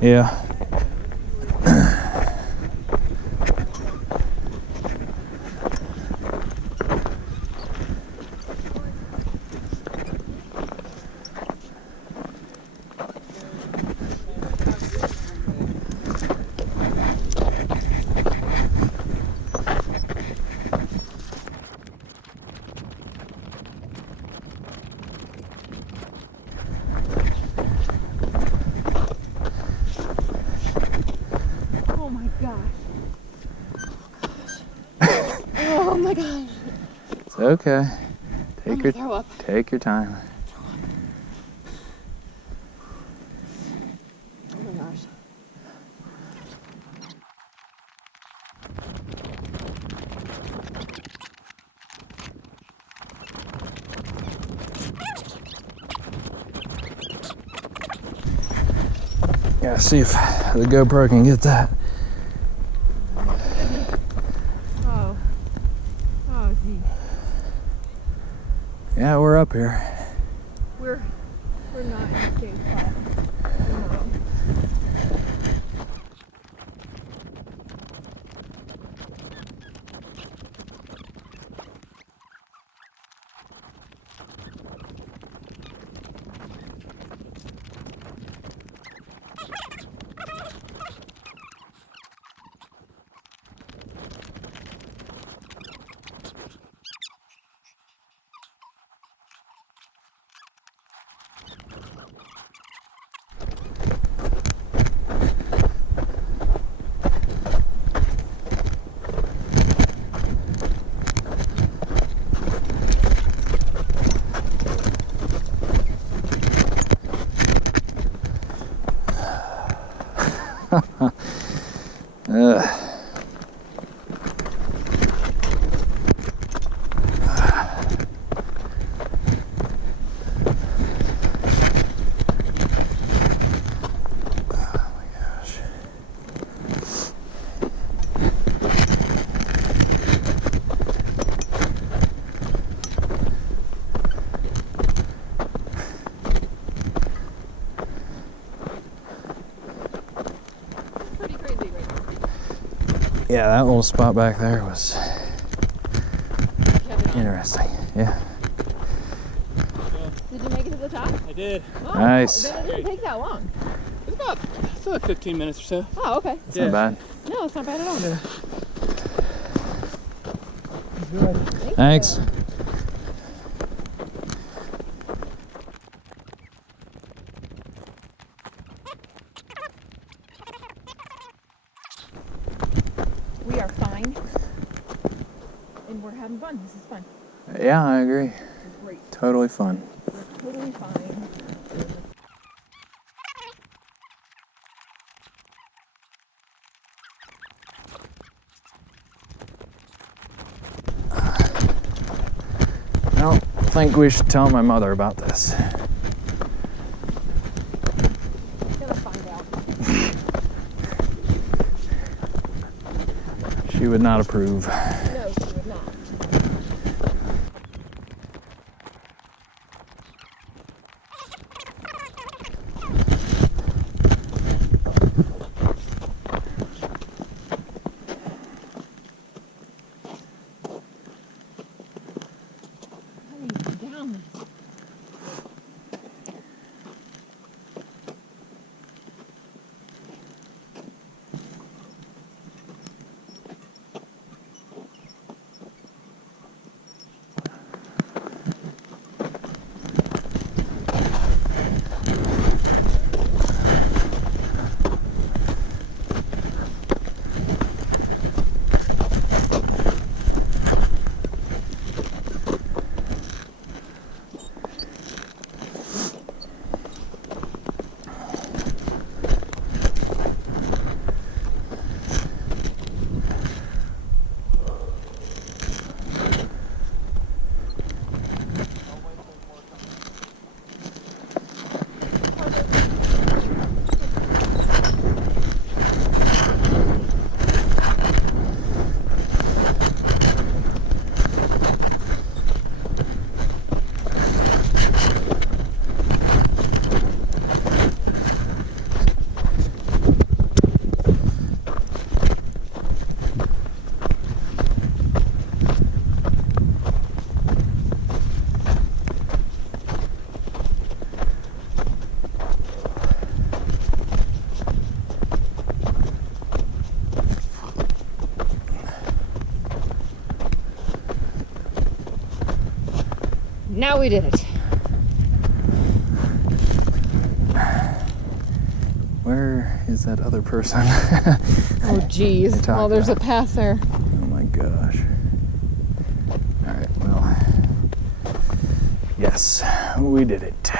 Yeah. Oh my gosh. It's okay. Throw up. Take your time. Oh my gosh. Yeah, see if the GoPro can get that. Oh. Oh, gee. Yeah, we're up here. We're not in the same spot. No. Ugh. Pretty crazy right now. Yeah, that little spot back there was Kevin, interesting. Yeah. did you make it to the top? I did. Oh, Nice. Then it didn't take that long. It's about still like 15 minutes or so. Oh, okay. It's not bad. No, it's not bad at all. Yeah. Thanks. You. We are fine. And we're having fun. This is fun. Yeah, I agree. It's great. Totally fun. We're totally fine. I don't think we should tell my mother about this. Gonna find out. She would not approve. No, she would not. How do you get down this? Now we did it. Where is that other person? Oh, geez. They talked Well, there's a about. path there. Oh my gosh. All right, well, yes, we did it.